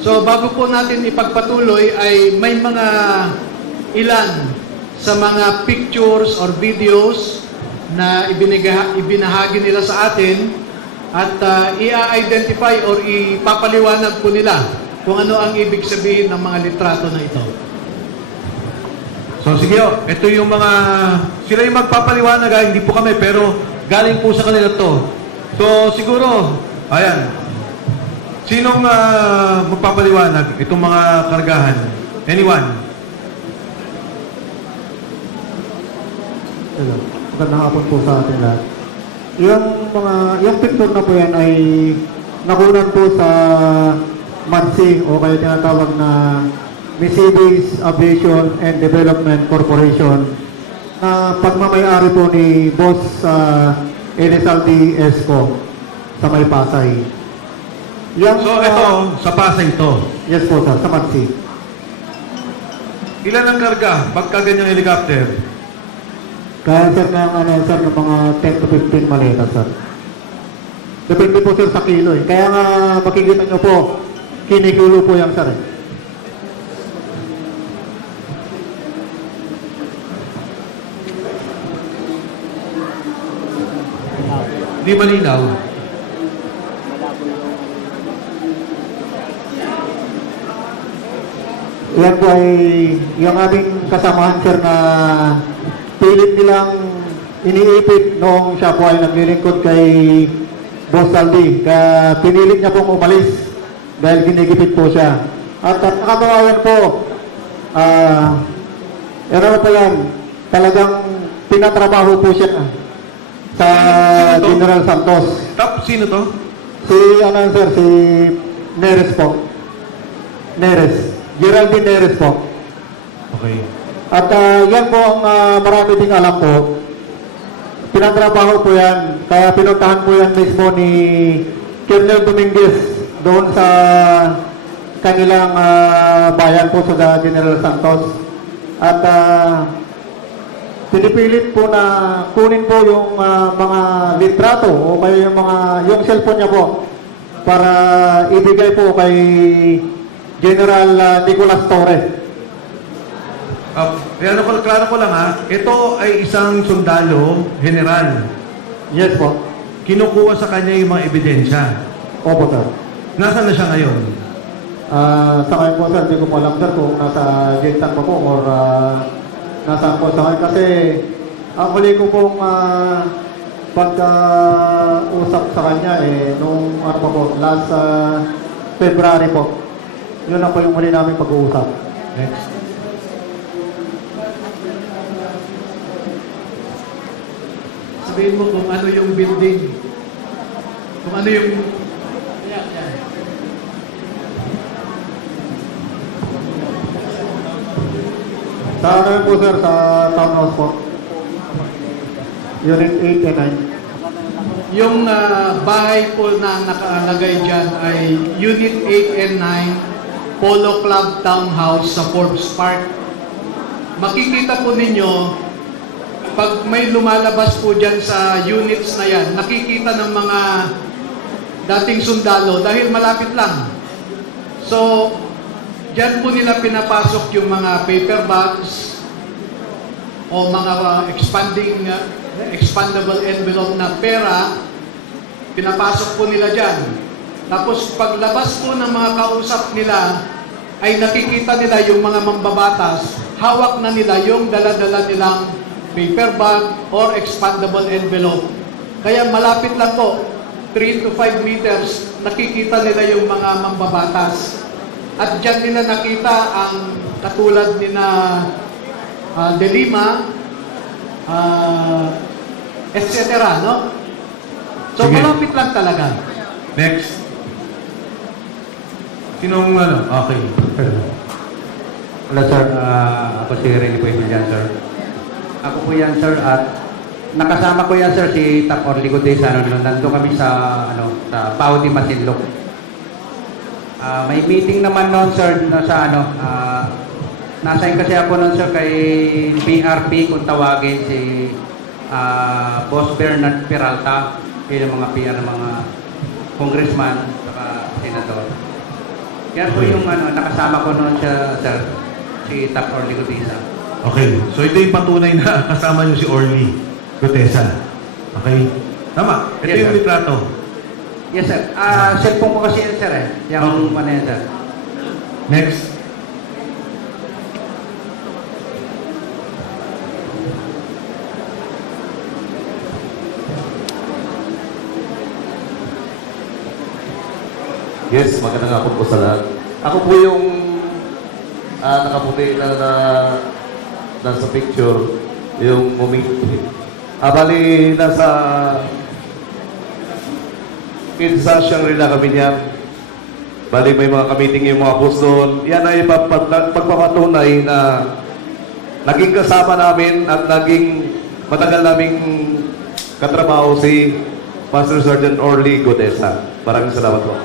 So bago po natin ipagpatuloy ay may mga ilan sa mga pictures or videos na ibinahagi nila sa atin at i-identify or ipapaliwanag po nila kung ano ang ibig sabihin ng mga litrato na ito. So sige, ito yung mga, sila yung magpapaliwanag, hindi po kami, pero galing po sa kanila to. So siguro, ayan, sinong magpapaliwanag itong mga kargahan? Anyone? Hello. Magandang hapon po sa atin lahat. Yung picture na po yan ay nakunan po sa MADSI o kaya tinatawag na Mercedes Aviation and Development Corporation na pagmamayari po ni Boss Elizalde Esco sa May Pasay. So ito, sa Pasay to. Yes po sir, sa MADSI. Ilan ang karga pagka ganyang helicopter? Kaya sir ng mga 10 to 15 maleta sir. Depende po sir sa kilo eh. Kaya nga makikita nyo po, kinikulo po yan sir eh. Di malinaw. Yan po ay yung aming kasamahan sir na pilit nilang iniipit noong siya po ay naglilingkod kay Boss Aldi. Kaya pinilit niya pong umalis dahil ginigipit po siya. At nakatawayan po, ano po yan, talagang pinatrabaho po siya sa General Santos. Sino to? Si Neres po. Neres. Geraldine Neres po. Okay. At yan po ang marami ding alam po. Pinatrabaho po yan. Kaya pinuntahan po yan mismo ni Colonel Dominguez doon sa kanilang bayan po sa General Santos. At pinipilit po na kunin po yung mga litrato o kaya yung cellphone niya po para ibigay po kay General Nicolas Torres. Klaro ko lang ha, ito ay isang sundalo, general. Yes po. Kinukuha sa kanya yung mga ebidensya. Opo sir. Nasaan na siya ngayon? Sa ngayon po sir, hindi ko po alam sir kung nasa Jintan pa po or nasaan po sa ngayon. Kasi ang huli ko pong pagka-usap sa kanya nung ano pa po, last February po. Yun na po yung huli namin pag-uusap. Next. Sabihin mo kung ano yung building. Kung ano yung... Yan. Sa ano yun po sir, sa townhouse po. Unit 8 and 9. Yung bahay po na nakalagay dyan ay Unit 8 and 9 Polo Club Townhouse sa Forbes Park. Makikita po ninyo, pag may lumalabas po dyan sa units na yan, nakikita ng mga dating sundalo dahil malapit lang. So, dyan po nila pinapasok yung mga paper bags o mga expandable envelope na pera, pinapasok po nila dyan. Tapos paglabas po ng mga kausap nila, ay nakikita nila yung mga mambabatas, hawak na nila yung dala-dala nilang paper bag or expandable envelope. Kaya malapit lang po, 3 to 5 meters, nakikita nila yung mga mambabatas. At dyan nila nakita ang katulad ni na De Lima, etc. No? So Sige. malapit lang talaga. Next. Sinong ano? Okay. Hello sir, ako si Rene Puebillan sir. Ako po yan sir at nakasama ko yan sir si Tap Orligo de Sano. Nandun kami sa sa Pauti Masinloc. May meeting naman noon sir na sa nasa kasi ako noon sir kay PRP kung tawagin si Boss Bernard Peralta, yung mga PR ng mga congressman saka senador. Yan po Okay. yung nakasama ko noon siya, sir, si Tap Orly Gutesa. Okay. So ito yung patunay na kasama niyo si Orly Gutesa. Okay? Tama. Ito Yes, yung sir. litrato. Yes, sir. Cellphone ko kasi yan, sir, eh. Yung yan, sir. Next. Yes, magandang hapon po sa lahat. Ako po yung nakaputi na nasa picture, yung humingi. Bali, nasa Kinsa Shangri-La kami niyan. Bali, may mga kamiting yung mga boss doon. Yan ay pagpapatunay na naging kasama namin at naging matagal naming katrabaho si Master Sergeant Orly Gutesa. Maraming salamat po.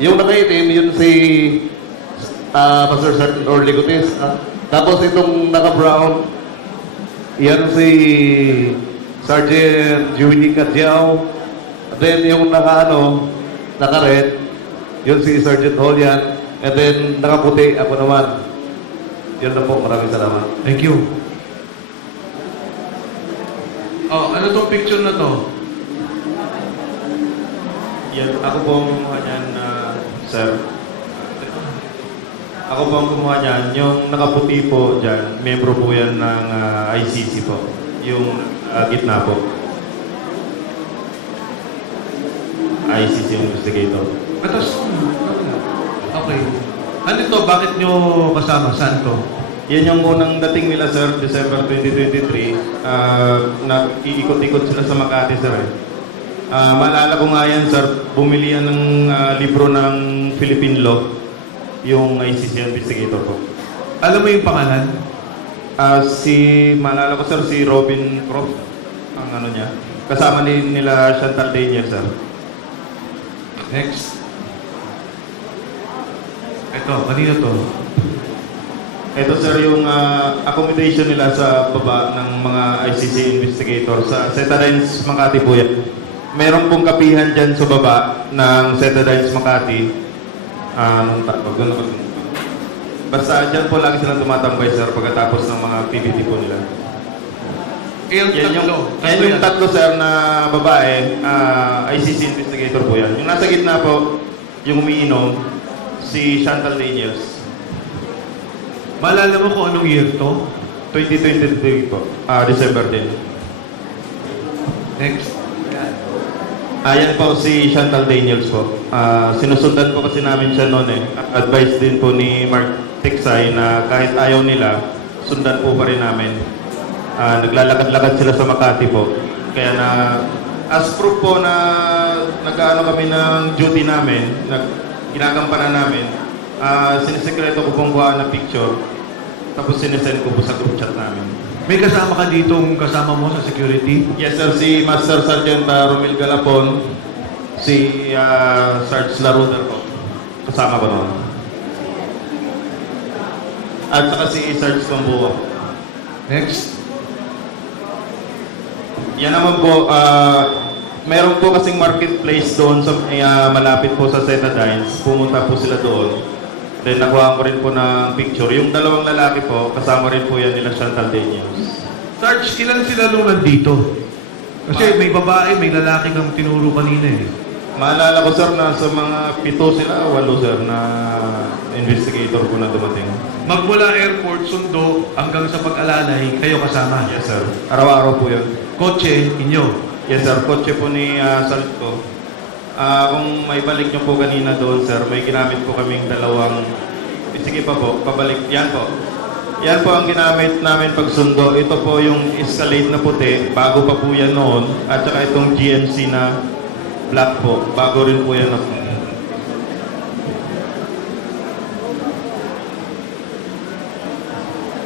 Yung nakaitim, yun si Master Sergeant Orly Gutesa. Tapos itong naka-brown, yan si Sergeant Judy Cadjao. Then yung naka-red, yun si Sergeant Holian. And then nakaputi, ako naman. Yun na po, maraming salamat. Thank you. Oh, ano tong picture na to? Yan, ako po ang kumuha niyan, sir. Ako po ang kumuha niyan. Yung nakaputi po dyan, membro po yan ng ICC po. Yung gitna po. ICC investigator. Atas. Okay. Ano to? Bakit nyo kasama? Saan to? Yan yung unang dating nila, sir, December 2023. Nag-iikot-ikot sila sa Makati, sir. Maalala ko nga yan, sir, bumili yan ng libro ng Philippine Law, yung ICC investigator po. Alam mo yung pangalan? Maalala ko, sir, si Robin Croft, ang ano niya. Kasama nila Chantal Daniel, sir. Next. Ito, kanino to? Ito, sir, yung accommodation nila sa baba ng mga ICC investigator sa Setadines Makati po yan. Meron pong kapihan dyan sa baba ng Setadines Makati. Anong tawag? Basta dyan po lagi silang tumatambay, sir, pagkatapos ng mga activity po nila. Yung Yan tatlo. yung tatlo, sir, na babae, ICC investigator po yan. Yung nasa gitna po, yung umiinom, si Chantal Daniels. Maalala mo kung anong year to? 2023 po, December din. Next. Ayan po si Chantal Daniels po. Sinusundan po kasi namin siya noon eh. Advice din po ni Mark Tiksay na kahit ayaw nila, sundan po pa rin namin. Naglalakad-lakad sila sa Makati po. Kaya na, as proof po na nag-ano kami ng duty namin, ginagampanan namin, sinisekreto ko pong buhaan na picture, tapos sinesend ko po sa group chat namin. May kasama ka ditong kasama mo sa security? Yes, sir. Si Master Sergeant Romel Galapon, si Sarge Laruder po. Kasama ko noon. At saka si Sarge Cambuo. Next. Yan naman po, meron po kasing marketplace doon sa malapit po sa Setadines. Pumunta po sila doon. Then nakuha ko rin po ng picture. Yung dalawang lalaki po, kasama rin po yan nila Chantal Daniels. Sarge, ilan sila nung nandito? Kasi may babae, may lalaki kang tinuro kanina eh. Maalala ko, sir, na sa mga 7 sila, 8, sir, na investigator po na dumating. Magmula airport, sundo, hanggang sa pag-alalay, kayo kasama. Yes, sir. Araw-araw po yun. Kotse, inyo. Yes, sir. Kotse po ni Salto. Kung may balik nyo po kanina doon, sir, may ginamit po kaming dalawang... Sige pa po, pabalik. Yan po. Yan po ang ginamit namin pagsundo. Ito po yung Escalade na puti. Bago pa po yan noon. At saka itong GMC na black po. Bago rin po yan noon.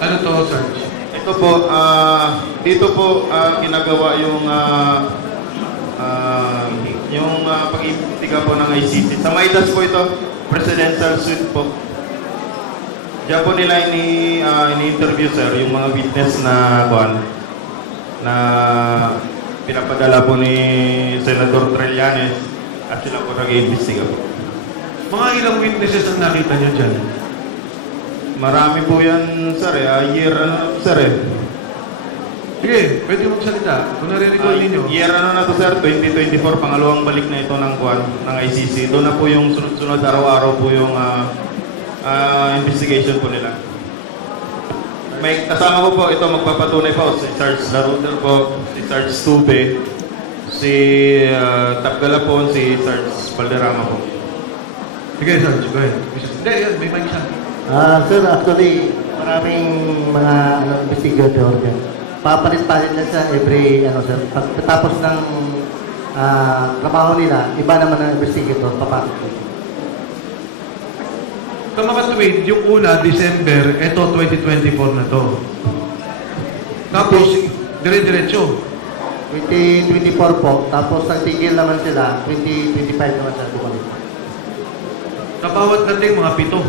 Ano to, Sarge? Ito po, dito po ginagawa yung pag-iimbestiga po ng ICC. Sa Maidas po ito, presidential suite po. Diyan po nila ini-interview, sir, yung mga witness na pinapadala po ni Senator Trillanes at sila po nag-iimbestiga po. Mga ilang witnesses ang nakita nyo dyan? Marami po yan, sir. Year, sir eh. Sige, pwede magsalita. Kung nare-recall ninyo. Year na to, sir, 2024, pangalawang balik na ito ng ng ICC. Doon na po yung sunod-sunod araw-araw po yung investigation po nila. May kasama ko po, ito magpapatunay po, si Sarge Laruder po, si Sarge Stube, si Tap Galapon, si Sarge Valderrama po. Sige, Sarge, go ahead. Hindi, yan, may mic siya. Sir, actually, maraming mga investigator dyan. Papalit-palit na sa every, sir, pagkatapos ng trabaho nila, iba naman ang investigator, papasok dito. Sa makatuwid, yung una, December, eto 2024 na to. Tapos, dire-diretso. 2024 po, tapos nagtigil naman sila, 2025 naman sila bumalik. Sa bawat dating, mga 7.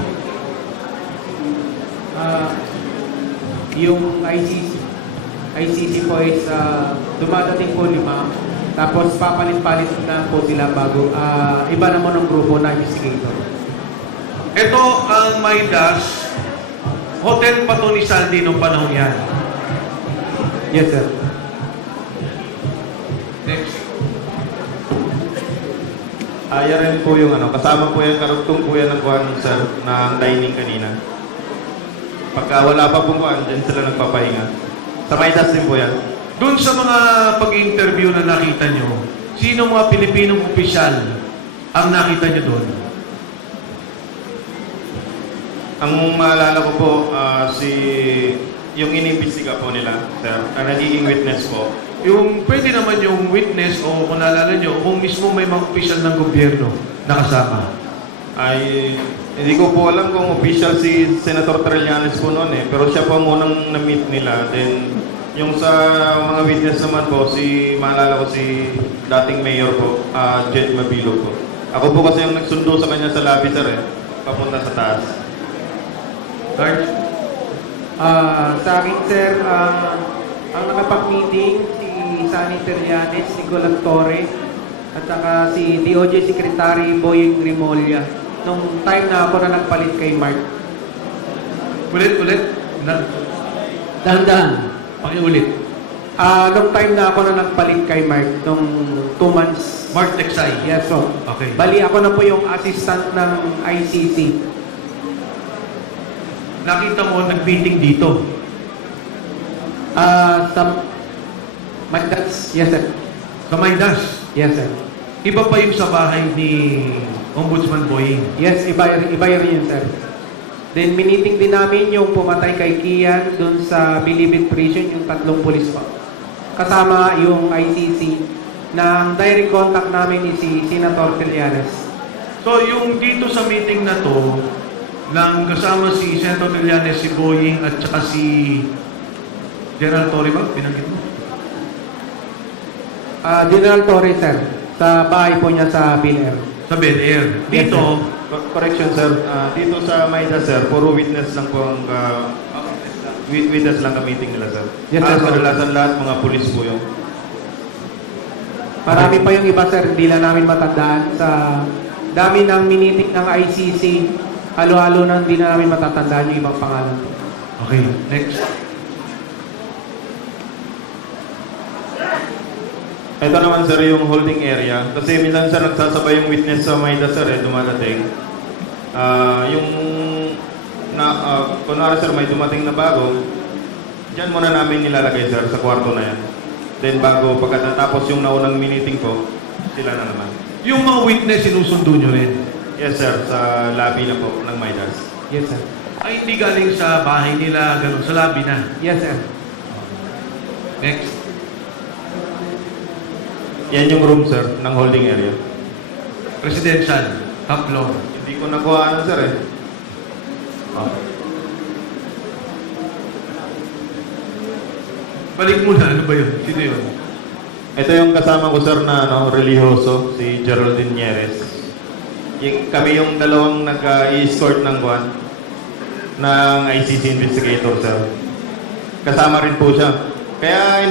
Yung ICC po is dumadating po 5, tapos papalit-palit na po sila bago iba naman ng grupo na investigator. Ito ang Maidas. Hotel pa to ni Saldi nung panahon yan. Yes, sir. Next. Yan rin po yung kasama po yan, karugtong po yan ng kuhan, sir, ng dining kanina. Pagka wala pa pong kuhan, dyan sila nagpapahinga. Sa Maidas din po yan. Doon sa mga pag-interview na nakita nyo, sino mga Pilipinong opisyal ang nakita nyo doon? Ang maalala ko po, yung inimbestiga po nila, sir, na nagiging witness po. Yung pwede naman yung witness o kung naalala nyo, kung mismo may mga opisyal ng gobyerno nakasama. Ay, hindi ko po alam kung official si Senator Trillanes po noon eh. Pero siya po ang unang na-meet nila. Then, yung sa mga witness naman po, maalala ko si dating mayor po, Jed Mabilo po. Ako po kasi yung nagsundo sa kanya sa lobby, sir eh. Papunta sa taas. Sarge? Sa akin, sir, ang nakapag-meeting si Sunny Trillanes, si Golan Torre, at saka si DOJ Secretary Boying Remolla nung time na ako na nagpalit kay Mark. Ulit. Dahan-dahan. Pakiulit. Nung time na ako na nagpalit kay Mark, nung 2 months. Mark Texay. Yes, so. Okay. Bali, ako na po yung assistant ng ICC. Nakita mo nag-meeting dito. Sa Mandas, yes, sir. Sa Maidas. Yes, sir. Iba pa yung sa bahay ni Ombudsman Boying. Yes, iba rin yun, sir. Then, miniting din namin yung pumatay kay Kian dun sa Bilibid Prison, yung 3 pulis pa. Kasama yung ICC. Na ang direct contact namin is si Senator Trillanes. So, yung dito sa meeting na to, nang kasama si Senator Trillanes, si Boying, at saka si General Torre ba? Pinanggit mo? General Torre, sir. Sa bahay po niya sa Bel Air. Sa Bel Air. Yes, Dito, Correction, sir. Dito sa Maidas, sir, puro witness lang po ang witness lang ang meeting nila, sir. Yes, sir. Kadalasan lahat mga pulis po yung Marami pa yung iba, sir. Hindi lang namin matandaan. Sa dami ng miniting ng ICC, halo-halo na hindi na namin matatandaan yung ibang pangalan. okay, next. Ito naman, sir, yung holding area. Kasi minsan, sir, nagsasabay yung witness sa Maidas, sir, dumadating. Kunwari, sir, may dumating na bago, dyan muna namin nilalagay, sir, sa kwarto na yan. Then bago, pagkatapos yung naunang meeting po, sila na naman. Yung mga witness, sinusundo nyo rin. Yes, sir, sa lobby na po ng Maidas. Yes, sir. Ay, hindi galing sa bahay nila, ganun, sa lobby na. Yes, sir. Next. Yan yung room, sir, ng holding area. Presidential, top floor. Hindi ko nakuha, sir, eh. Balik muna, ano ba yun? Sino yun? Ito yung kasama ko, sir, na religyoso, si Geraldine Nieres. Kami yung dalawang nag-i-escort ng buwan ng ICC investigator, sir. Kasama rin po siya. Kaya